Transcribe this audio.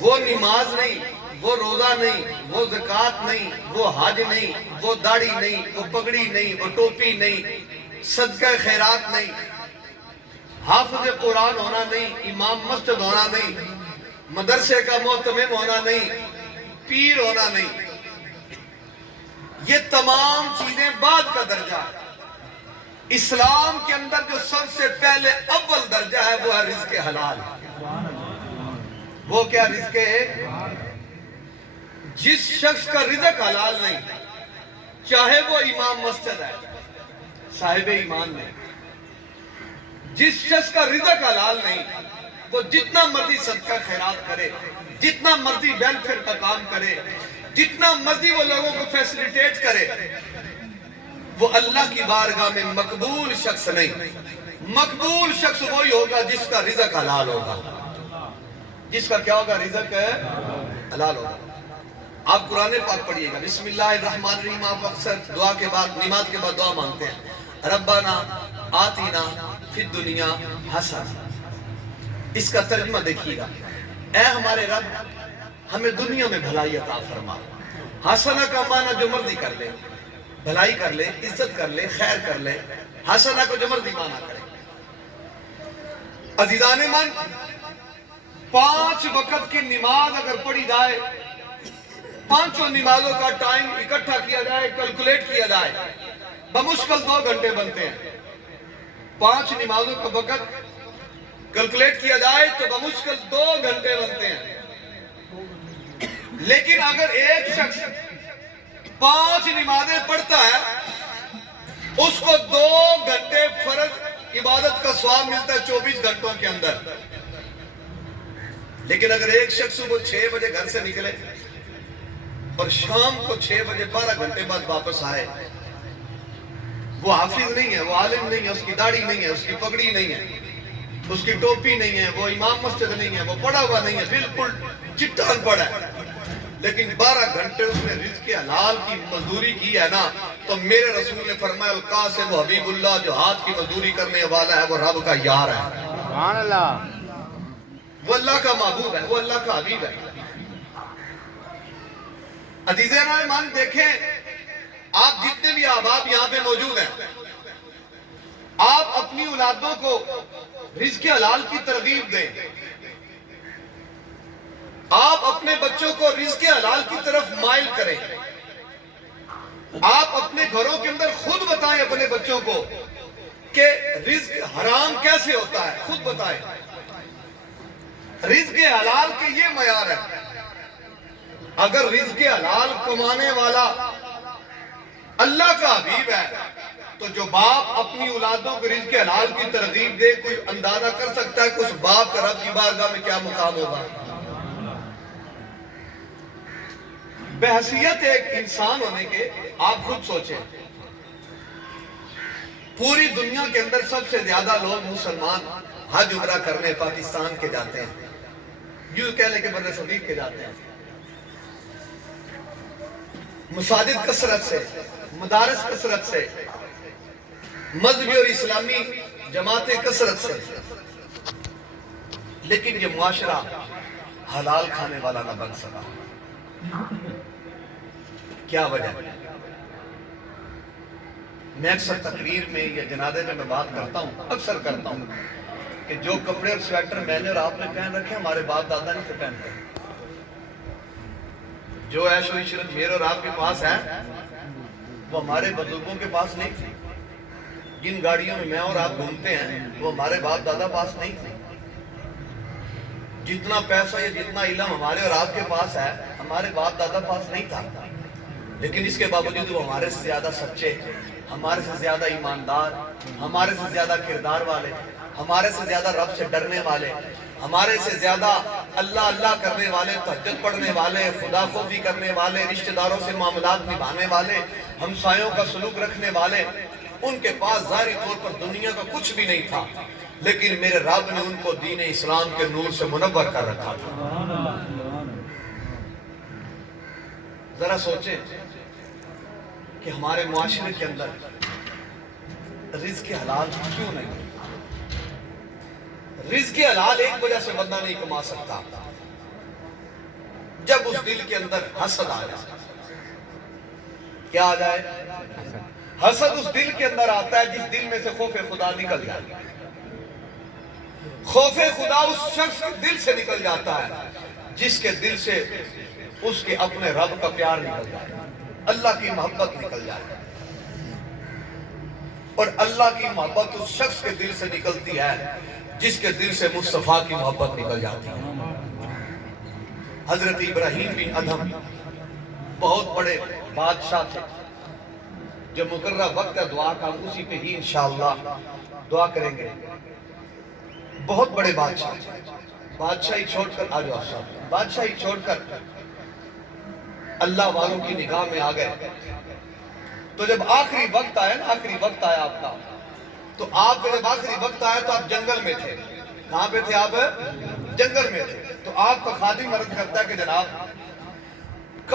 وہ نماز نہیں، وہ روزہ نہیں، وہ زکوٰۃ نہیں، وہ حج نہیں، وہ داڑھی نہیں، وہ پگڑی نہیں، وہ ٹوپی نہیں، صدقہ خیرات نہیں، حافظ قرآن ہونا نہیں، امام مسجد ہونا نہیں، مدرسے کا معتمم ہونا نہیں، پیر ہونا نہیں، یہ تمام چیزیں بعد کا درجہ ہے۔ اسلام کے اندر جو سب سے پہلے اول درجہ ہے وہ ہے رزق حلال۔ وہ کیا رزق ہے؟ جس شخص کا رزق حلال نہیں، چاہے وہ امام مسجد ہے، صاحب ایمان نہیں، جس شخص کا رزق حلال نہیں، وہ جتنا مرضی صدقہ خیرات کرے، جتنا مرضی ویلفیئر کا کام کرے، جتنا مرضی وہ لوگوں کو فیسلیٹیٹ کرے، وہ اللہ کی بارگاہ میں مقبول شخص نہیں۔ مقبول شخص وہی ہوگا جس کا رزق حلال ہوگا۔ جس کا کیا ہوگا؟ رزق حلال ہوگا۔ آپ قرآن پاک پڑھیے گا، بسم اللہ الرحمن الرحیم۔ آپ اکثر دعا کے بعد، نماز کے بعد دعا مانگتے ہیں، ربنا آتینا فی الدنیا حسنہ۔ اس کا ترجمہ دیکھیے گا، اے ہمارے رب ہمیں دنیا میں بھلائی عطا فرما۔ حسنہ کا معنی جو مرضی کر لے، بھلائی کر لے، عزت کر لے، خیر کر لے، حسنہ کو جو مرضی معنی کرے۔ عزیزان من، 5 وقت کی نماز اگر پڑھی جائے، 5 نمازوں کا ٹائم اکٹھا کیا جائے، کیلکولیٹ کیا جائے، بمشکل 2 گھنٹے بنتے ہیں۔ 5 نمازوں کا وقت کیلکولیٹ کیا جائے تو بمشکل 2 گھنٹے بنتے ہیں۔ لیکن اگر ایک شخص 5 نمازیں پڑھتا ہے، اس کو 2 گھنٹے فرض عبادت کا ثواب ملتا ہے 24 گھنٹوں کے اندر۔ لیکن اگر ایک شخص صبح 6 بجے گھر سے نکلے اور شام کو 6 بجے 12 گھنٹے بعد واپس آئے، وہ حافظ نہیں ہے، وہ عالم نہیں ہے، اس کی داڑھی نہیں ہے، اس کی پگڑی نہیں ہے، اس کی ٹوپی نہیں ہے، وہ امام مسجد نہیں ہے، وہ پڑھا ہوا نہیں ہے، بالکل چٹا ان پڑھ ہے، لیکن 12 گھنٹے اس نے رزق حلال کی مزدوری کی ہے نا، تو میرے رسول نے فرمایا القاسم حبیب اللہ، جو ہاتھ کی مزدوری کرنے والا ہے وہ رب کا یار ہے، سبحان اللہ، وہ اللہ کا معبود ہے، وہ اللہ کا حبیب ہے۔ عزیزان ایمان، دیکھیں آپ جتنے بھی احباب یہاں پہ موجود ہیں، آپ اپنی اولادوں کو رزق حلال کی ترغیب دیں، آپ اپنے بچوں کو رزق حلال کی طرف مائل کریں، آپ اپنے گھروں کے اندر خود بتائیں اپنے بچوں کو کہ رزق حرام کیسے ہوتا ہے، خود بتائیں۔ رزق حلال کے یہ معیار ہے، اگر رزق حلال کمانے والا اللہ کا حبیب ہے تو جو باپ اپنی اولادوں کو رزق حلال کی ترغیب دے، کوئی اندازہ کر سکتا ہے کہ اس باپ کا رب کی بارگاہ میں کیا مقام ہوگا؟ بحیثیت ایک انسان ہونے کے آپ خود سوچیں، پوری دنیا کے اندر سب سے زیادہ لوگ مسلمان حج عمرہ کرنے پاکستان کے جاتے ہیں، یوں کہہ لیں کہ بر صغیر کے جاتے ہیں، مساجد کثرت سے، مدارس کثرت سے، مذہبی اور اسلامی جماعتیں کثرت سے، لیکن یہ معاشرہ حلال کھانے والا نہ بن سکا۔ کیا وجہ ہے؟ میں اکثر تقریر میں یا جنازے میں بات کرتا ہوں، اکثر کرتا ہوں کہ جو کپڑے اور سویٹر میں نے اور آپ نے پہن رکھے ہمارے باپ دادا نہیں تھے پہنتے، جو عیش و عشرت میرے اور آپ کے پاس ہے وہ ہمارے بزرگوں کے پاس نہیں تھی، جن گاڑیوں میں اور آپ گھومتے ہیں وہ ہمارے باپ دادا پاس نہیں تھی، جتنا پیسہ یا جتنا علم ہمارے اور آپ کے پاس ہے ہمارے باپ دادا پاس نہیں تھا، لیکن اس کے باوجود وہ ہمارے سے زیادہ سچے، ہمارے سے زیادہ ایماندار، ہمارے سے زیادہ کردار والے، ہمارے سے زیادہ رب سے ڈرنے والے، ہمارے سے زیادہ اللہ اللہ کرنے والے، تہجد پڑھنے والے، خدا خوفی کرنے والے، رشتہ داروں سے معاملات نبھانے والے، ہمسایوں کا سلوک رکھنے والے، ان کے پاس ظاہری طور پر دنیا کا کچھ بھی نہیں تھا، لیکن میرے رب نے ان کو دین اسلام کے نور سے منور کر رکھا تھا۔ ذرا سوچیں کہ ہمارے معاشرے کے اندر رزق حلال کیوں نہیں؟ رزق حلال ایک وجہ سے بندہ نہیں کما سکتا، اس دل کے اندر حسد آ جائے. کیا آ جائے؟ حسد اس دل کے اندر آتا ہے جس دل میں سے خوف خدا نکل جائے. خوف خدا اس شخص کے دل سے نکل جاتا ہے جس کے دل سے اس کے اپنے رب کا پیار نکل جائے, اللہ کی محبت نکل جائے. اور اللہ کی محبت اس شخص کے دل سے نکلتی ہے جس کے دل سے مصطفیٰ کی محبت نکل جاتی ہے. حضرت ابراہیم بن ادھم بہت بڑے بادشاہ تھے. جو مقررہ وقت ہے دعا کا ہم اسی پہ ہی انشاءاللہ دعا کریں گے. بہت بڑے بادشاہ, بادشاہی چھوڑ کر آ جاؤ صاحب, بادشاہی چھوڑ کر اللہ والوں کی نگاہ میں آ گئے. تو جب آخری وقت آیا نا, آخری وقت آیا آپ کا, تو آپ کا جب آخری وقت آیا تو آپ جنگل میں تھے. کہاں پہ تھے آپ؟ جنگل میں تھے. تو آپ کا خادم عرض کرتا ہے کہ جناب